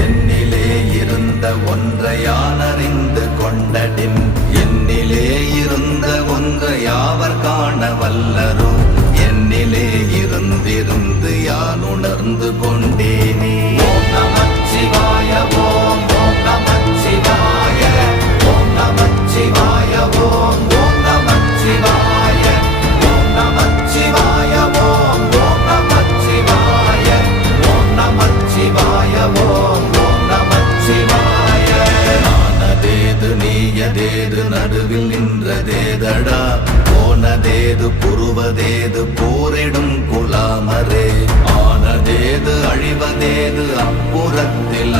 என்னிலே இருந்த ஒன்றை யானறிந்து கொண்டடின் என்னிலே இருந்த ஒன்றை யாவர் காண வல்லரோ என்னிலே இருந்திருந்து யான் உணர்ந்து கொண்டேனே. ஓம் நமச்சிவாய ஓம் ஓம் நமச்சிவாய ஓம் நமச்சிவாய ஓம் ஓம் நமச்சிவாய ஓம் நமச்சிவாய ஓம் ஓம் நமச்சிவாய ஓம் நமச்சிவாய ஓம் ஓம் நமச்சிவாய. ஆனதேது நீயதேது நடுவில் நின்றதேதடா போனதேது புருவதேது போரிடும் குலாமரே ஆனதேது அழிவதேது அப்புறத்தில்